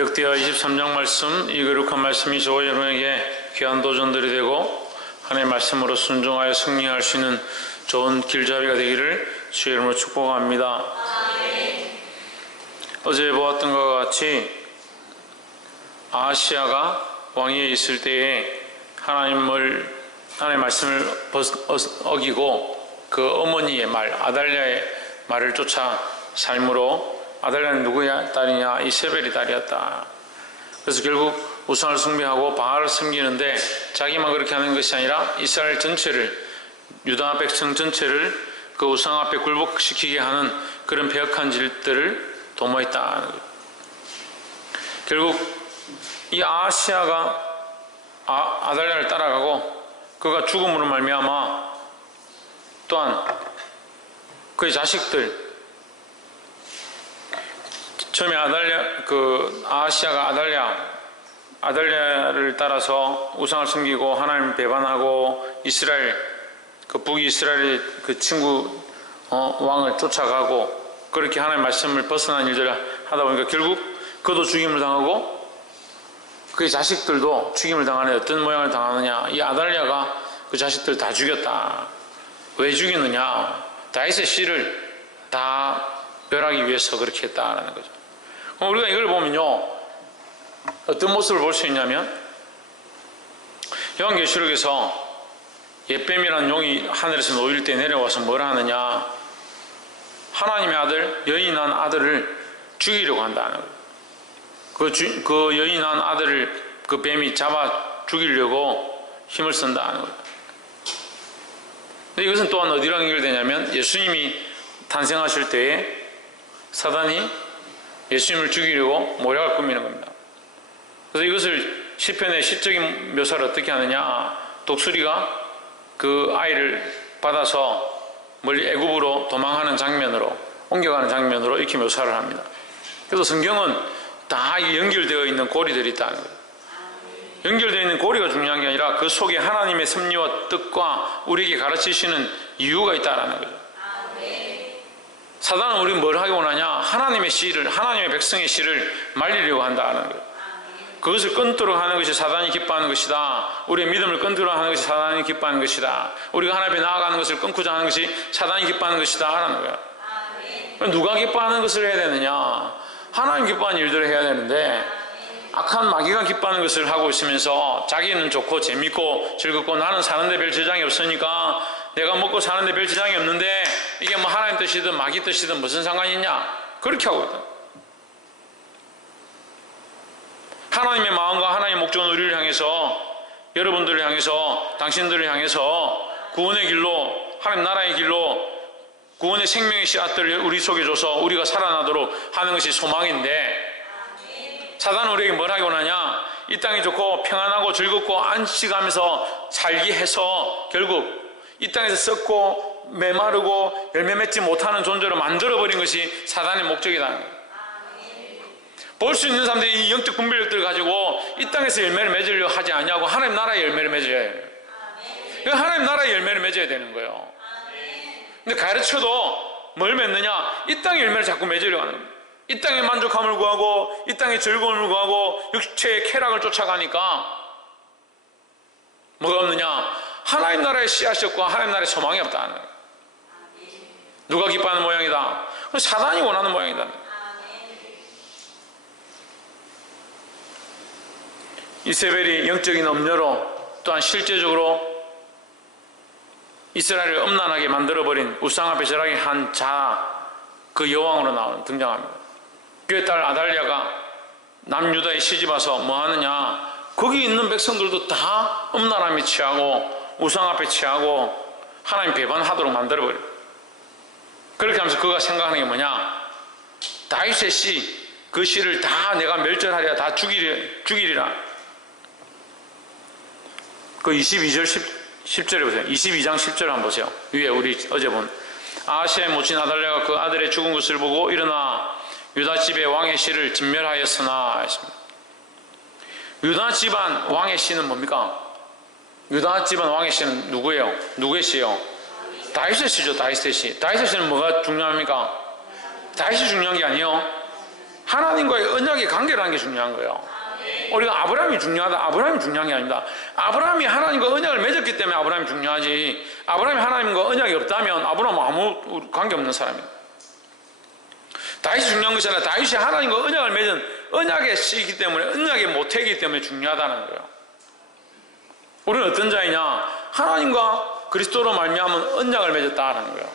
역대하 23장 말씀, 이 거룩한 말씀이 저와 여러분에게 귀한 도전들이 되고 하나님의 말씀으로 순종하여 승리할 수 있는 좋은 길잡이가 되기를 주의 이름으로 축복합니다. 어제 보았던 것과 같이 아하시야가 왕위에 있을 때에 하나님의 말씀을 어기고 그 어머니의 말, 아달랴의 말을 쫓아 삶으로, 아달랴는 누구의 딸이냐? 이세벨의 딸이었다. 그래서 결국 우상을 숭배하고 바알을 섬기는데 자기만 그렇게 하는 것이 아니라 이스라엘 전체를, 유다 백성 전체를 그 우상 앞에 굴복시키게 하는 그런 배역한 일들을 도모했다. 결국 이 아하시야가 아달랴를 따라가고 그가 죽음으로 말미암아 또한 그의 자식들, 처음에 아하시야가 아달랴를 따라서 우상을 섬기고 하나님을 배반하고 이스라엘, 그 북이스라엘의 그 친구 왕을 쫓아가고 그렇게 하나님의 말씀을 벗어난 일들을 하다 보니까 결국 그도 죽임을 당하고 그의 자식들도 죽임을 당하는, 어떤 모양을 당하느냐? 이 아달랴가 그 자식들 다 죽였다. 왜 죽이느냐? 다윗의 씨를 다 멸하기 위해서 그렇게 했다라는 거죠. 그럼 우리가 이걸 보면요, 어떤 모습을 볼 수 있냐면, 요한계시록에서 옙뱀이라는 용이 하늘에서 놓일 때 내려와서 뭘 하느냐? 하나님의 아들, 여인한 아들을 죽이려고 한다는 거예요. 그 여인한 아들을 그 뱀이 잡아 죽이려고 힘을 쓴다는 거예요. 근데 이것은 또한 어디랑 연결되냐면, 예수님이 탄생하실 때에 사단이 예수님을 죽이려고 모략을 꾸미는 겁니다. 그래서 이것을 시편의 시적인 묘사를 어떻게 하느냐? 독수리가 그 아이를 받아서 멀리 애굽으로 도망하는 장면으로, 옮겨가는 장면으로 이렇게 묘사를 합니다. 그래서 성경은 다 연결되어 있는 고리들이 있다는 거예요. 연결되어 있는 고리가 중요한 게 아니라 그 속에 하나님의 섭리와 뜻과 우리에게 가르치시는 이유가 있다는 거죠. 사단은 우리 뭘 하기 원하냐? 하나님의 씨를, 하나님의 백성의 씨를 말리려고 한다는 거예요. 그것을 끊도록 하는 것이 사단이 기뻐하는 것이다. 우리의 믿음을 끊도록 하는 것이 사단이 기뻐하는 것이다. 우리가 하나님 앞에 나아가는 것을 끊고자 하는 것이 사단이 기뻐하는 것이다 라는 거예요. 누가 기뻐하는 것을 해야 되느냐? 하나님 기뻐하는 일들을 해야 되는데, 악한 마귀가 기뻐하는 것을 하고 있으면서 자기는 좋고 재밌고 즐겁고 나는 사는데 별 지장이 없으니까, 내가 먹고 사는데 별 지장이 없는데 이게 뭐 하나님 뜻이든 마귀 뜻이든 무슨 상관이 있냐? 그렇게 하고 있다. 하나님의 마음과 하나님의 목적은 우리를 향해서, 여러분들을 향해서, 당신들을 향해서 구원의 길로, 하나님 나라의 길로 구원의 생명의 씨앗들을 우리 속에 줘서 우리가 살아나도록 하는 것이 소망인데, 사단은 우리에게 뭘 하기 원하냐? 이 땅이 좋고 평안하고 즐겁고 안식하면서 살게 해서 결국 이 땅에서 썩고 메마르고 열매 맺지 못하는 존재로 만들어버린 것이 사단의 목적이다. 볼 수 있는 사람들이 이 영적 분별력들을 가지고 이 땅에서 열매를 맺으려 하지 않냐고 하나님 나라의 열매를 맺어야 해요. 하나님 나라의 열매를 맺어야 되는 거예요. 근데 가르쳐도 뭘 맺느냐? 이 땅의 열매를 자꾸 맺으려고 하는 거예요. 이 땅의 만족함을 구하고 이 땅의 즐거움을 구하고 육체의 쾌락을 쫓아가니까 뭐가 없느냐? 하나님 나라의 씨앗이 없고 하나님 나라의 소망이 없다는 거예요. 누가 기뻐하는 모양이다? 사단이 원하는 모양이다. 이세벨이 영적인 음료로, 또한 실제적으로 이스라엘을 음란하게 만들어버린 우상 앞에 절하게 한 자, 그 여왕으로 등장합니다. 그의 딸 아달랴가 남유다에 시집와서 뭐 하느냐? 거기 있는 백성들도 다 음란함에 취하고 우상 앞에 취하고 하나님 배반하도록 만들어버려요. 그렇게 하면서 그가 생각하는 게 뭐냐? 다윗의 씨, 그 씨를 다 내가 멸절하리라, 다 죽이리라. 그 22절 10절에 보세요. 22장 10절 한번 보세요. 위에 우리 어제 본 아하시야의 모친 아달랴가 그 아들의 죽은 것을 보고 일어나 유다 집의 왕의 씨를 진멸하였으나 했습니다. 유다 집안 왕의 씨는 뭡니까? 유다 집안 왕의 씨는 누구예요? 누구의 씨예요? 다윗의 씨죠. 다윗의 씨. 다윗의 씨는 뭐가 중요합니까? 다윗이 중요한 게 아니에요. 하나님과의 언약의 관계라는 게 중요한 거예요. 우리가 아브라함이 중요하다, 아브라함이 중요한 게 아닙니다. 아브라함이 하나님과 언약을 맺었기 때문에 아브라함이 중요하지, 아브라함이 하나님과 언약이 없다면 아브라함은 아무 관계없는 사람이에요. 다윗이 중요한 것이 아니라 다윗이 하나님과 언약을 맺은 언약의 씨이기 때문에, 언약의 모태이기 때문에 중요하다는 거예요. 우리는 어떤 자이냐? 하나님과 그리스도로 말미암은 언약을 맺었다라는 거예요.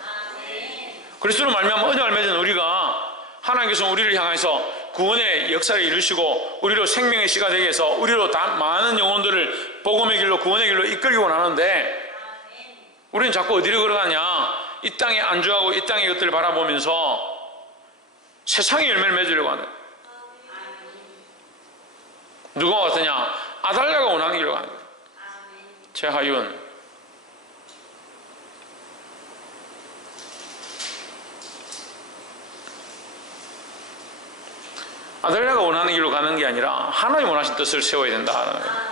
그리스도로 말미암은 언약을 맺은 우리가 하나님께서 우리를 향해서 구원의 역사를 이루시고 우리로 생명의 씨가 되게 해서 우리로 많은 영혼들을 복음의 길로, 구원의 길로 이끌기 원하는데, 우리는 자꾸 어디로 걸어가냐? 이 땅에 안주하고 이 땅의 것들을 바라보면서 세상의 열매를 맺으려고 하는 거예요. 누가 왔더냐? 아달랴가 원하는 길로 가는 거예요. 최하윤. 아달랴가 원하는 길로 가는 게 아니라 하나님 원하신 뜻을 세워야 된다는 거예요.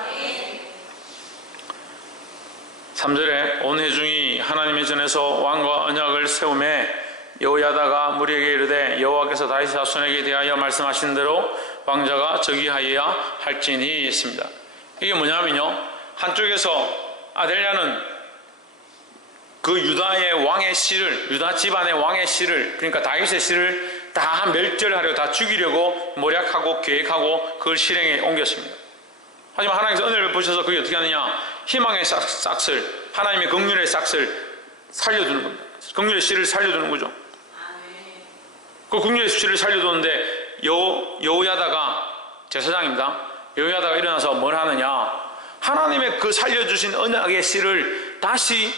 3절에 온 회중이 하나님의 전에서 왕과 언약을 세우매 여호야다가 무리에게 이르되 여호와께서 다윗 자손에게 대하여 말씀하신 대로 왕자가 저기하여야 할지니 했습니다. 이게 뭐냐면요, 한쪽에서 아달랴는 그 유다의 왕의 씨를, 유다 집안의 왕의 씨를, 그러니까 다윗의 씨를 다 멸절하려고, 다 죽이려고 모략하고 계획하고 그걸 실행에 옮겼습니다. 하지만 하나님께서 은혜를 보셔서 그게 어떻게 하느냐? 희망의 싹을, 하나님의 긍휼의 싹을 살려두는 겁니다. 긍휼의 씨를 살려두는 거죠. 그 긍휼의 씨를 살려두는데 여호야다가 제사장입니다. 여호야다가 일어나서 뭘 하느냐? 하나님의 그 살려주신 언약의 씨를 다시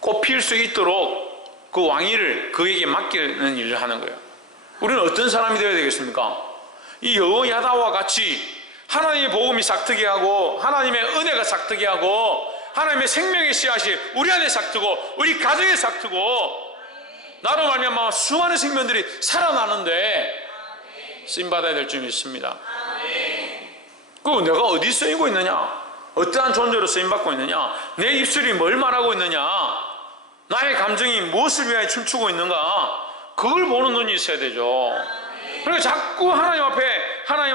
꽃필 수 있도록 그 왕위를 그에게 맡기는 일을 하는 거예요. 우리는 어떤 사람이 되어야 되겠습니까? 이 여호야다와 같이 하나님의 복음이 싹트게 하고 하나님의 은혜가 싹트게 하고 하나님의 생명의 씨앗이 우리 안에 싹트고 우리 가정에 싹트고 나로 말미암아 수많은 생명들이 살아나는데 쓰임받아야 될 점이 있습니다. 그 내가 어디 쓰이고 있느냐? 어떠한 존재로 쓰임받고 있느냐? 내 입술이 뭘 말하고 있느냐? 나의 감정이 무엇을 위하여 춤추고 있는가? 그걸 보는 눈이 있어야 되죠. 그러니까 자꾸 하나님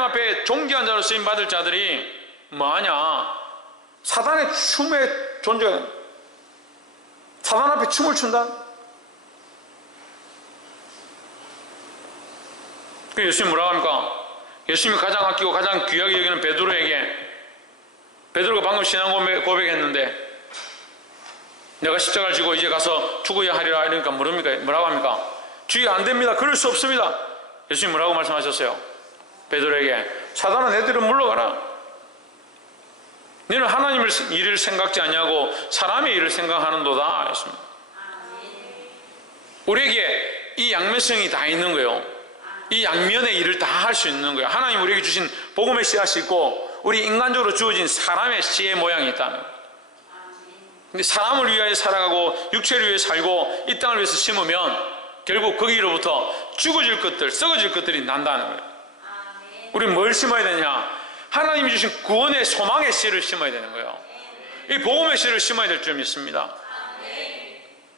앞에 존귀한 자로 쓰임받을 자들이 뭐하냐? 사단의 춤에 존재가, 사단 앞에 춤을 춘다? 그 예수님 뭐라고 합니까? 예수님이 가장 아끼고 가장 귀하게 여기는 베드로가 방금 신앙 고백했는데 내가 십자가를 지고 이제 가서 죽어야 하리라 이러니까 뭐라고 합니까? 주의 안 됩니다. 그럴 수 없습니다. 예수님 뭐라고 말씀하셨어요? 베드로에게 사단아 내 뒤로 물러가라. 너는 하나님의 일을 생각지 아니하고 사람의 일을 생각하는도다 했습니다. 우리에게 이 양면성이 다 있는 거예요. 이 양면의 일을 다 할 수 있는 거예요. 하나님 우리에게 주신 복음의 씨앗이 있고 우리 인간적으로 주어진 사람의 씨의 모양이 있다는 거예요. 근데 사람을 위하여 살아가고 육체를 위해 살고 이 땅을 위해서 심으면 결국 거기로부터 죽어질 것들, 썩어질 것들이 난다는 거예요. 우리는 뭘 심어야 되냐? 하나님이 주신 구원의 소망의 씨를 심어야 되는 거예요. 이 복음의 씨를 심어야 될 점이 있습니다.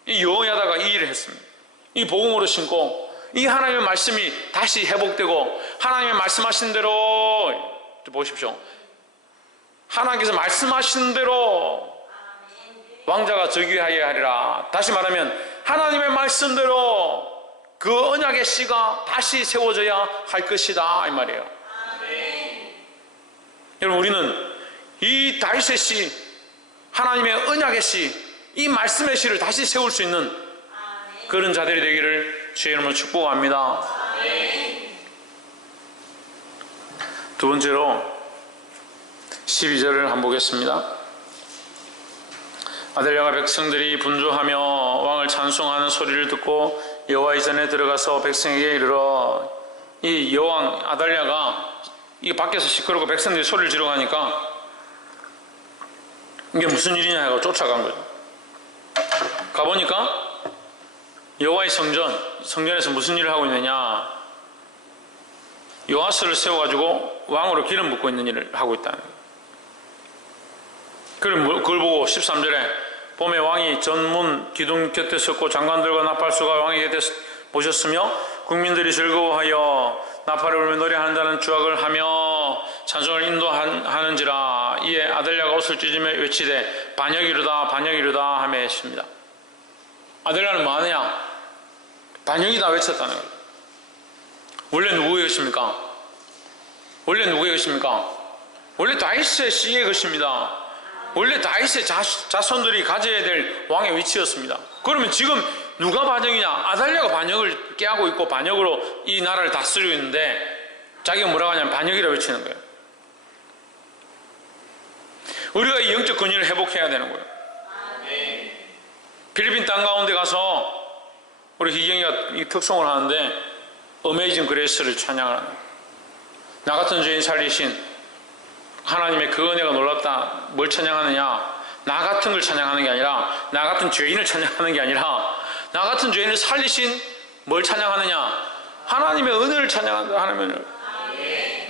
이 여호야다가 이 일을 했습니다. 이 복음으로 심고 이 하나님의 말씀이 다시 회복되고 하나님의 말씀하신 대로 보십시오. 하나님께서 말씀하신 대로 왕자가 저기하여야 하리라. 다시 말하면 하나님의 말씀대로 그 언약의 씨가 다시 세워져야 할 것이다 이 말이에요. 여러분 우리는 이 다윗의 씨, 하나님의 언약의 씨, 이 말씀의 씨를 다시 세울 수 있는 그런 자들이 되기를 주의 이름으로 축복합니다. 두 번째로 12절을 한번 보겠습니다. 아달랴가 백성들이 분주하며 왕을 찬송하는 소리를 듣고 여호와의 전에 들어가서 백성에게 이르러, 이 여왕 아달랴가 이 밖에서 시끄럽고 백성들이 소리를 지르가니까 이게 무슨 일이냐 하고 쫓아간 거죠. 가보니까 여호와의 성전에서 무슨 일을 하고 있느냐, 요아스를 세워가지고 왕으로 기름 붓고 있는 일을 하고 있다는 거예요. 그걸 보고 13절에 봄에 왕이 전문 기둥 곁에 섰고 장관들과 나팔수가 왕의 곁에 보셨으며 국민들이 즐거워하여 나팔을 울며 노래한다는 주악을 하며 찬송을 인도하는지라. 이에 아들랴가 옷을 찢으며 외치되 반역이로다 반역이로다 하며 했습니다. 아들랴는 뭐 하느냐? 반역이다 외쳤다는 거예요. 원래 누구의 것입니까? 원래 누구의 것입니까? 원래 다윗의 씨의 것입니다. 원래 다윗의 자손들이 가져야 될 왕의 위치였습니다. 그러면 지금 누가 반역이냐? 아달랴가 반역을 깨하고 있고 반역으로 이 나라를 다스리고 있는데 자기가 뭐라고 하냐면 반역이라고 외치는 거예요. 우리가 이 영적 권위를 회복해야 되는 거예요. 필리핀 땅 가운데 가서 우리 희경이가 이 특송을 하는데 어메이징 그레이스를 찬양을 하는 거예요. 나 같은 죄인 살리신 하나님의 그 은혜가 놀랍다. 뭘 찬양하느냐? 나 같은 걸 찬양하는 게 아니라, 나 같은 죄인을 찬양하는 게 아니라, 나 같은 죄인을 살리신 뭘 찬양하느냐? 하나님의 은혜를 찬양한다. 하나님을.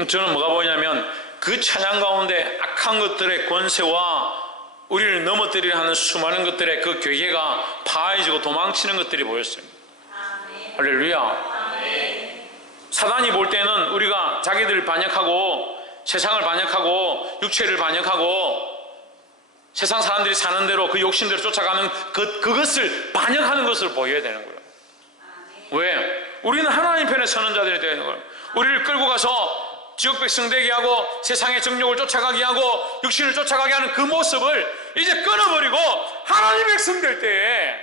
저는 뭐가 보이냐면 그 찬양 가운데 악한 것들의 권세와 우리를 넘어뜨리려 하는 수많은 것들의 그 괴계가 파해지고 도망치는 것들이 보였어요. 할렐루야. 사단이 볼 때는 우리가 자기들을 반역하고 세상을 반역하고 육체를 반역하고 세상 사람들이 사는 대로 그 욕심대로 쫓아가는 그것을 반역하는 것을 보여야 되는 거예요. 왜? 우리는 하나님 편에 서는 자들이 되는 거예요. 우리를 끌고 가서 지역 백성 되게 하고 세상의 정욕을 쫓아가게 하고 육신을 쫓아가게 하는 그 모습을 이제 끊어버리고 하나님 백성 될 때에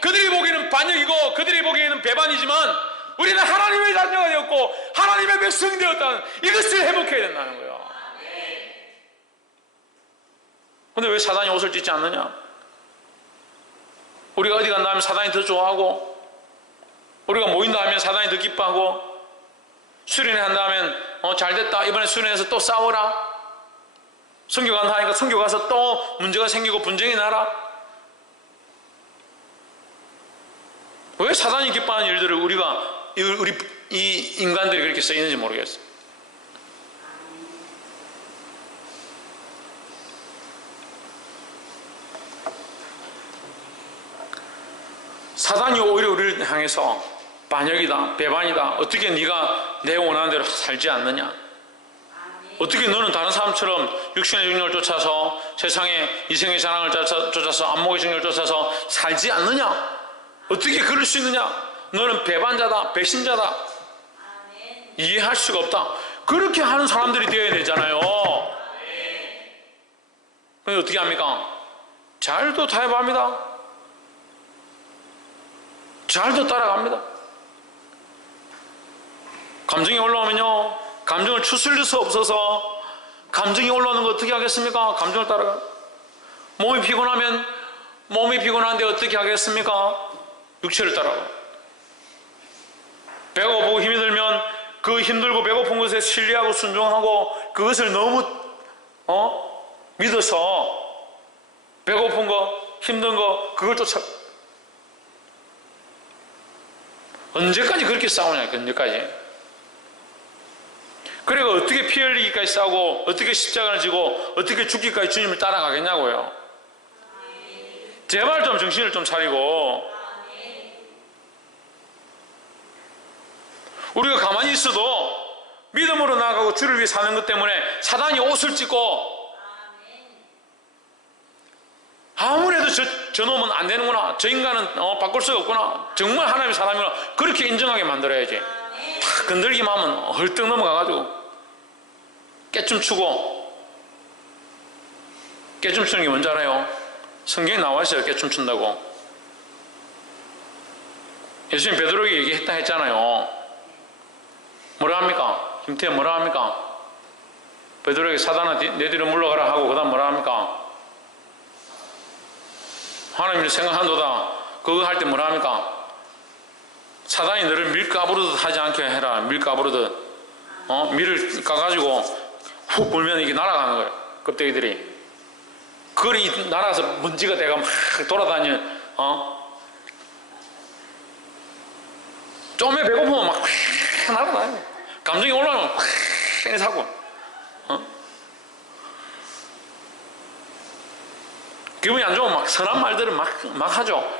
그들이 보기에는 반역이고 그들이 보기에는 배반이지만 우리는 하나님의 자녀가 되었고 하나님의 백성이 되었다는 이것을 회복해야 된다는 거예요. 근데 왜 사단이 옷을 찢지 않느냐? 우리가 어디 간다 하면 사단이 더 좋아하고 우리가 모인다 하면 사단이 더 기뻐하고 수련회 한다 하면 잘됐다 이번에 수련회에서 또 싸워라 선교 간다 하니까 선교 가서 또 문제가 생기고 분쟁이 나라. 왜 사단이 기뻐하는 일들을 우리 이 인간들이 그렇게 쓰이는지 모르겠어요. 사단이 오히려 우리를 향해서 반역이다, 배반이다. 어떻게 네가 내 원하는 대로 살지 않느냐? 어떻게 너는 다른 사람처럼 육신의 정욕을 쫓아서 세상의 이생의 자랑을 쫓아서 안목의 정욕을 쫓아서 살지 않느냐? 어떻게 그럴 수 있느냐? 너는 배반자다, 배신자다. 이해할 수가 없다. 그렇게 하는 사람들이 되어야 되잖아요. 그런데 어떻게 합니까? 잘도 타협합니다. 잘도 따라갑니다. 감정이 올라오면요, 감정을 추스릴 수 없어서 감정이 올라오는 거 어떻게 하겠습니까? 감정을 따라가. 몸이 피곤하면 몸이 피곤한데 어떻게 하겠습니까? 육체를 따라가. 배가 고프고 힘이 들면 그 힘들고 배고픈 것에 신뢰하고 순종하고 그것을 너무 믿어서 배고픈 거 힘든 거 그걸 쫓아. 언제까지 그렇게 싸우냐? 언제까지? 그래가 어떻게 피 흘리기까지 싸우고 어떻게 십자가를 지고 어떻게 죽기까지 주님을 따라가겠냐고요. 제발 좀 정신을 좀 차리고 우리가 가만히 있어도 믿음으로 나아가고 주를 위해 사는 것 때문에 사단이 옷을 찢고 아무래도 저 놈은 안 되는구나, 저 인간은 바꿀 수가 없구나, 정말 하나님의 사람이구나 그렇게 인정하게 만들어야지. 탁 건들기만 하면 헐떡 넘어가가지고 깨춤추고, 깨춤추는 게 뭔지 알아요? 성경에 나와 있어요. 깨춤춘다고. 예수님 베드로에게 얘기했다 했잖아요. 뭐라 합니까? 김태현 뭐라 합니까? 베드로에게 사단아 내 뒤로 물러가라 하고 그 다음 뭐라 합니까? 하나님을 생각한도다 그거 할 때 뭐라 합니까? 사단이 너를 밀가부르듯 하지 않게 해라. 밀가부르듯 밀을 까가지고 훅 불면 이게 날아가는 거예요. 껍데기들이. 그걸 날아가서 먼지가 돼가 막 돌아다니는 좀에 배고프면 막 날아다녀요. 감정이 올라오면 확 사고 기분이 안 좋으면 막 선한 말들을 막 하죠.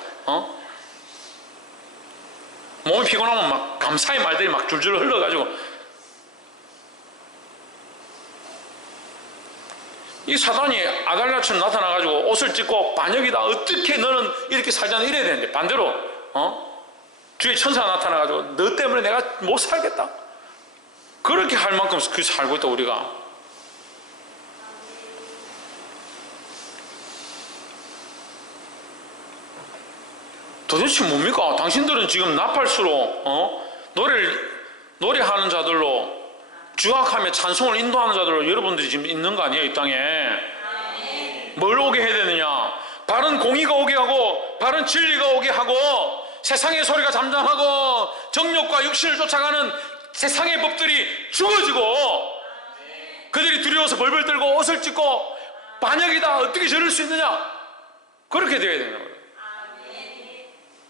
몸이 피곤하면 막 감사의 말들이 막 줄줄 흘러가지고, 이 사단이 아달랴처럼 나타나가지고 옷을 찢고 반역이다, 어떻게 너는 이렇게 살잖아, 이래야 되는데, 반대로 주의 천사가 나타나가지고 너 때문에 내가 못 살겠다, 그렇게 할 만큼 그 살고 있다. 우리가 도대체 뭡니까? 당신들은 지금 나팔수로 노래하는 자들로, 주악하며 찬송을 인도하는 자들로 여러분들이 지금 있는 거 아니에요? 이 땅에 뭘 오게 해야 되느냐? 바른 공의가 오게 하고, 바른 진리가 오게 하고, 세상의 소리가 잠잠하고 정욕과 육신을 쫓아가는 세상의 법들이 죽어지고, 그들이 두려워서 벌벌 떨고 옷을 찢고 반역이다, 어떻게 저럴 수 있느냐, 그렇게 되어야 되는 거예요.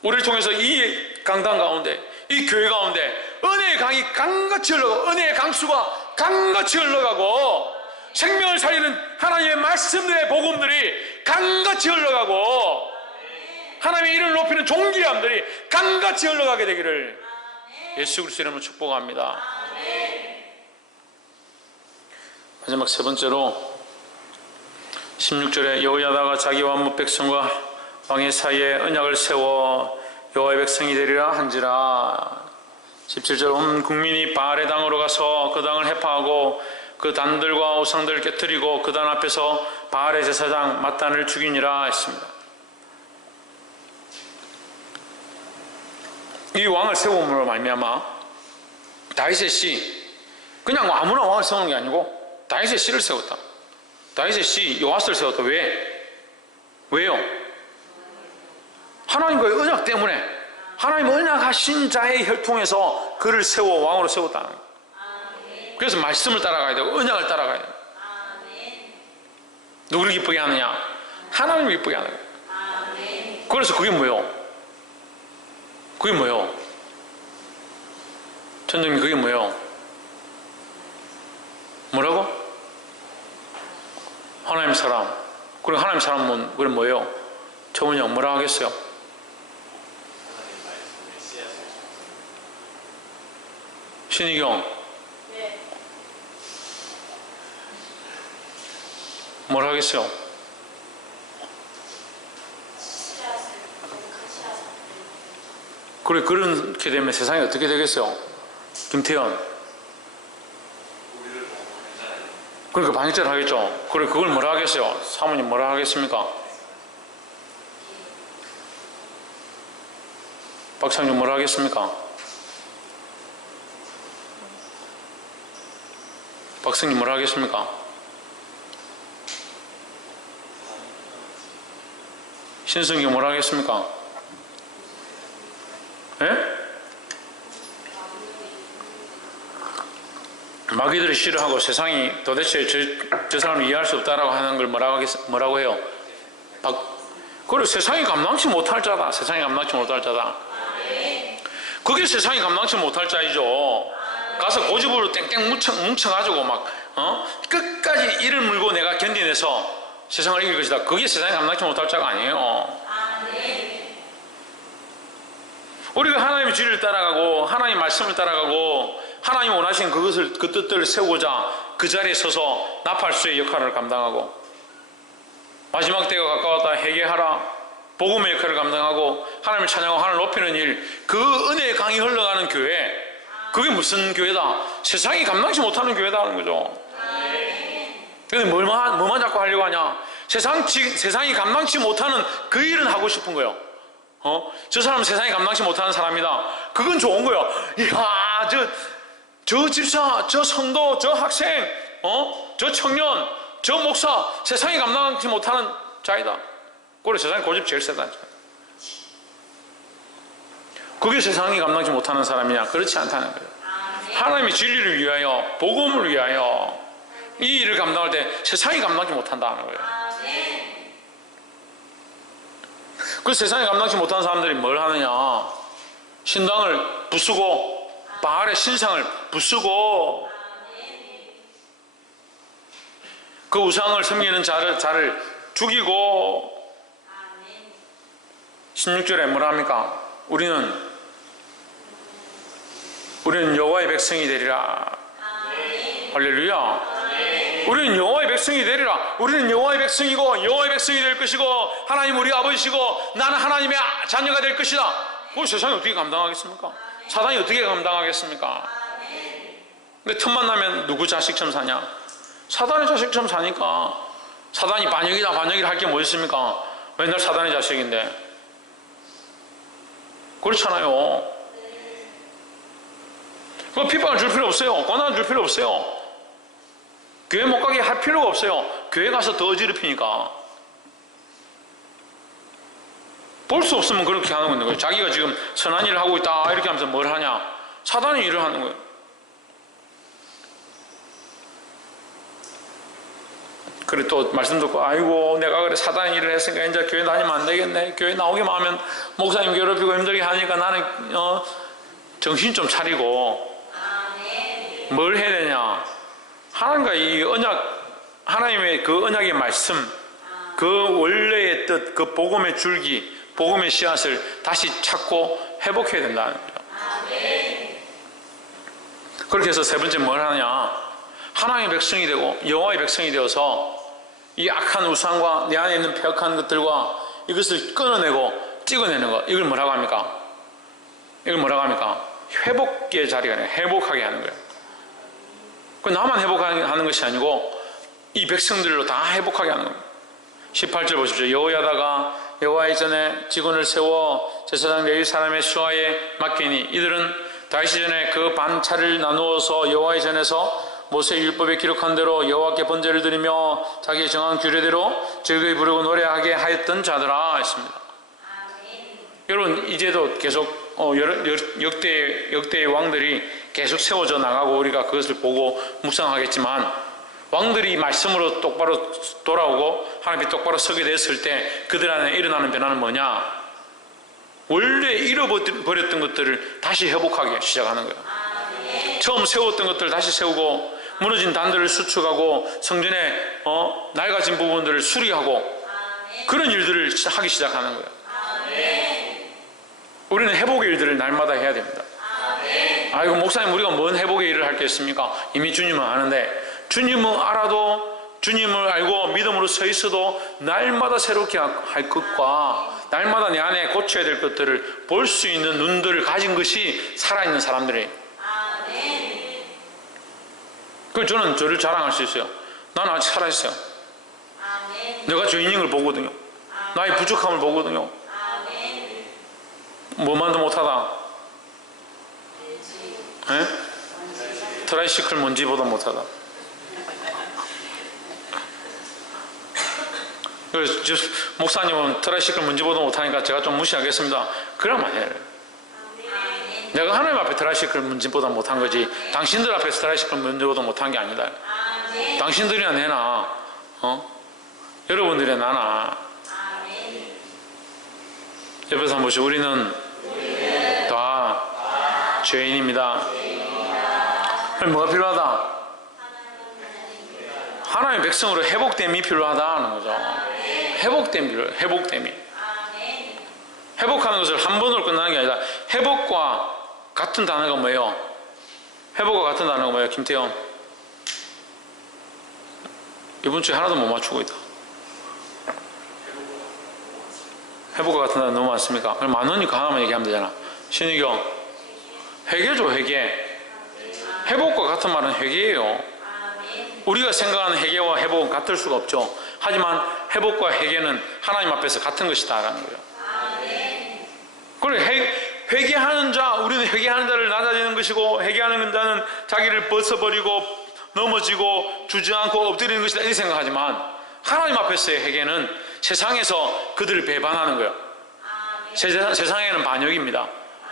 우리를 통해서 이 강단 가운데, 이 교회 가운데 은혜의 강이 강같이 흘러가고, 은혜의 강수가 강같이 흘러가고, 생명을 살리는 하나님의 말씀들의 복음들이 강같이 흘러가고, 하나님의 이름을 높이는 존귀함들이 강같이 흘러가게 되기를 예수 그리스도 이름으로 축복합니다. 마지막 세 번째로 16절에 여호야다가 자기와 뭇 백성과 왕의 사이에 언약을 세워 여호와의 백성이 되리라 한지라. 17절 온 국민이 바알의 당으로 가서 그 당을 해파하고 그 단들과 우상들을 깨뜨리고 그 단 앞에서 바알의 제사장 맏단을 죽이니라 했습니다. 이 왕을 세움으로 말미암아 다윗의 씨, 그냥 아무나 왕을 세우는 게 아니고 다윗의 씨를 세웠다. 다윗의 씨 요아스를 세웠다. 왜요? 하나님과의 언약 때문에, 하나님 언약하신 자의 혈통에서 그를 세워 왕으로 세웠다는 거예요. 그래서 말씀을 따라가야 되고 언약을 따라가야 돼요. 누구를 기쁘게 하느냐? 하나님을 기쁘게 하는 거예요. 그래서 그게 뭐예요? 천정님, 그게 뭐예요? 뭐라고? 하나님 사람. 그리고 하나님 사람은 그게 뭐예요? 저분이 뭐라 하겠어요? 신희경, 뭐라 하겠어요? 그래, 그렇게 되면 세상이 어떻게 되겠어요? 김태현, 그러니까 반역죄를 하겠죠. 그래, 그걸 뭐라 하겠어요? 사모님 뭐라 하겠습니까? 박상준 뭐라 하겠습니까? 박성님 뭐라 하겠습니까? 신성기 뭐라 하겠습니까? 예? 마귀들이 싫어하고 세상이 도대체 저 사람을 이해할 수 없다라고 하는 걸 뭐라고 해요? 그리고 세상이 감당치 못할 자다. 세상이 감당치 못할 자다. 그게 세상이 감당치 못할 자이죠. 가서 고집으로 땡땡 뭉쳐가지고 막 끝까지 이를 물고 내가 견디내서 세상을 이길 것이다. 그게 세상이 감당치 못할 자가 아니에요. 우리가 하나님의 진리를 따라가고 하나님의 말씀을 따라가고 하나님이 원하시는 그 뜻들을 세우고자 그 자리에 서서 나팔수의 역할을 감당하고, 마지막 때가 가까웠다 회개하라 복음의 역할을 감당하고 하나님을 찬양하고 하나님을 높이는 일, 그 은혜의 강이 흘러가는 교회, 그게 무슨 교회다? 세상이 감당치 못하는 교회다 하는 거죠. 근데 뭐만 자꾸 하려고 하냐? 세상이 감당치 못하는 그 일은 하고 싶은 거예요. 저 사람은 세상이 감당치 못하는 사람이다. 그건 좋은 거예요. 이야, 저 집사, 저 성도, 저 학생, 저 청년, 저 목사, 세상이 감당치 못하는 자이다. 그래, 세상이 고집 제일 세다. 그게 세상이 감당치 못하는 사람이냐? 그렇지 않다는 거예요. 하나님의 진리를 위하여, 복음을 위하여 이 일을 감당할 때 세상이 감당치 못한다는 거예요. 그 세상이 감당치 못하는 사람들이 뭘 하느냐? 신당을 부수고 바알의 신상을 부수고 그 우상을 섬기는 자를 죽이고, 16절에 뭐라 합니까? 우리는 우리는 여호와의 백성이 되리라. 할렐루야. 우리는 여호와의 백성이 되리라. 우리는 여호와의 백성이고 여호와의 백성이 될 것이고 하나님 우리 아버지시고 나는 하나님의 자녀가 될 것이다. 그걸 세상이 어떻게 감당하겠습니까? 사단이 어떻게 감당하겠습니까? 근데 틈만 나면 누구 자식처럼 사냐? 사단의 자식처럼 사니까. 사단이 반역이다 반역이다 할 게 뭐 있습니까? 맨날 사단의 자식인데. 그렇잖아요. 그 핍박을 줄 필요 없어요. 권한을 줄 필요 없어요. 교회 못 가게 할 필요가 없어요. 교회 가서 더 어지럽히니까. 볼 수 없으면 그렇게 하는 거예요. 자기가 지금 선한 일을 하고 있다 이렇게 하면서 뭘 하냐? 사단의 일을 하는 거예요. 그리고 또 말씀 듣고 아이고 내가 그래 사단의 일을 했으니까 이제 교회 다니면 안 되겠네. 교회 나오기만 하면 목사님 괴롭히고 힘들게 하니까 나는 정신 좀 차리고 뭘 해야 되냐? 하나님과 이 언약, 하나님의 그 언약의 말씀, 그 원래의 뜻, 그 복음의 줄기, 복음의 씨앗을 다시 찾고 회복해야 된다는 거죠. 그렇게 해서 세 번째 뭘 하느냐? 하나님의 백성이 되고 여호와의 백성이 되어서 이 악한 우상과 내 안에 있는 폐역한 것들과 이것을 끊어내고 찍어내는 것, 이걸 뭐라고 합니까? 이걸 뭐라고 합니까? 회복의 자리가 아니라 회복하게 하는 거예요. 그 나만 회복하는 것이 아니고 이 백성들로 다 회복하게 하는 겁니다. 18절 보십시오. 여호야다가 여호와의 전에 직원을 세워 제사장 레위 사람의 수하에 맡기니 이들은 다윗이 전에 그 반차를 나누어서 여호와의 전에서 모세의 율법에 기록한 대로 여호와께 번제를 드리며 자기의 정한 규례대로 즐거이 부르고 노래하게 하였던 자들아 했습니다. 여러분 이제도 계속 역대의 왕들이 계속 세워져 나가고 우리가 그것을 보고 묵상하겠지만 왕들이 말씀으로 똑바로 돌아오고 하나님이 똑바로 서게 됐을 때 그들 안에 일어나는 변화는 뭐냐? 원래 잃어버렸던 것들을 다시 회복하기 시작하는 거예요. 처음 세웠던 것들을 다시 세우고 무너진 단들을 수축하고 성전에 낡아진 부분들을 수리하고 그런 일들을 하기 시작하는 거예요. 우리는 회복의 일들을 날마다 해야 됩니다. 아이고 목사님 우리가 뭔 회복의 일을 할 게 있습니까? 이미 주님은 아는데 주님은 알아도 주님을 알고 믿음으로 서 있어도 날마다 새롭게 할 것과 날마다 내 안에 고쳐야 될 것들을 볼 수 있는 눈들을 가진 것이 살아있는 사람들이에요. 그래서 저는 저를 자랑할 수 있어요. 나는 아직 살아있어요. 내가 죄인인 걸 보거든요. 나의 부족함을 보거든요. 뭐만도 못하다. 트라이시클 먼지보다 못하다. 그래서 목사님은 트라이시클 먼지보다 못하니까 제가 좀 무시하겠습니다. 그러면 안 해요. 내가 하나님 앞에 트라이시클 먼지보다 못한 거지 당신들 앞에서 트라이시클 먼지보다 못한 게 아니다. 당신들이나 내나 여러분들이나 나나 옆에서 한번 보시죠. 우리는 다 죄인입니다. 그럼 뭐가 필요하다? 하나님의 백성으로 회복됨이 필요하다는 거죠. 회복됨이 필요해요. 회복됨이. 회복하는 것을 한 번으로 끝나는 게 아니라 회복과 같은 단어가 뭐예요? 회복과 같은 단어가 뭐예요? 김태형 이번 주에 하나도 못 맞추고 있다. 회복과 같은 단어 너무 많습니까? 그럼 많으니까 하나만 얘기하면 되잖아. 신의경 회개죠. 회개. 회복과 같은 말은 회개예요. 우리가 생각하는 회개와 회복은 같을 수가 없죠. 하지만 회복과 회개는 하나님 앞에서 같은 것이다 라는 거예요. 그리고 회개하는 자, 우리는 회개하는 자를 낮아지는 것이고 회개하는 자는 자기를 벗어버리고 넘어지고 주저앉고 엎드리는 것이다 이렇게 생각하지만 하나님 앞에서의 회개는 세상에서 그들을 배반하는 거예요. 세상에는 반역입니다.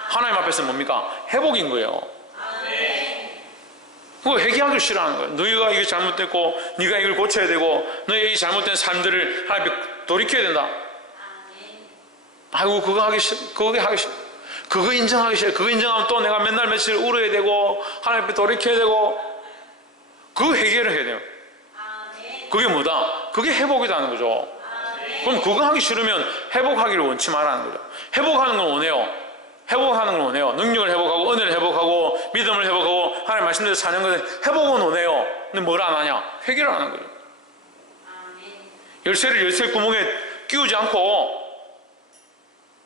하나님 앞에서는 뭡니까? 회복인 거예요. 그거 회개하기 싫어하는 거예요. 너희가 이게 잘못됐고 네가 이걸 고쳐야 되고 너희 이 잘못된 삶들을 하나님 앞에 돌이켜야 된다. 아이고 그거 하기 싫어. 그거 인정하기 싫어. 그거 인정하면 또 내가 맨날 며칠 울어야 되고 하나님 앞에 돌이켜야 되고 그 회개를 해야 돼요. 그게 뭐다? 그게 회복이라는 거죠. 그럼 그거 하기 싫으면 회복하기를 원치 말라는 거죠. 회복하는 건 원해요. 회복하는 걸 원해요. 능력을 회복하고 은혜를 회복하고 믿음을 회복하고 하나님 말씀대로 사는 것을 회복은 원해요. 근데 뭘 안 하냐? 회개를 안 하는 거예요. 열쇠를 열쇠 구멍에 끼우지 않고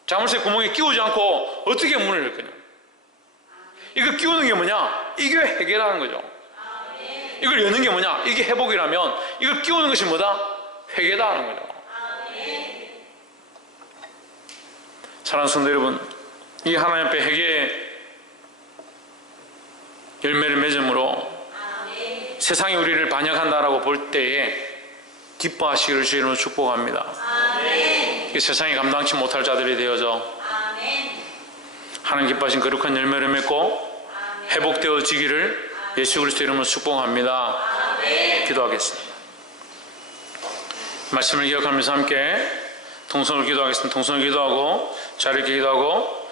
자물쇠 구멍에 끼우지 않고 어떻게 문을 열 거냐? 이거 끼우는 게 뭐냐? 이게 회개라는 거죠. 이걸 여는 게 뭐냐? 이게 회복이라면 이걸 끼우는 것이 뭐다? 회개다 하는 거죠. 사랑하는 성도 여러분, 이 하나님 앞에 회개의 열매를 맺음으로 세상이 우리를 반역한다라고 볼 때에 기뻐하시기를 주의 이름으로 축복합니다. 이 세상이 감당치 못할 자들이 되어져 하나님 기뻐하신 거룩한 열매를 맺고 회복되어지기를 예수 그리스도 이름으로 축복합니다. 기도하겠습니다. 말씀을 기억하면서 함께 동성을 기도하겠습니다. 동성을 기도하고 자리에 기도하고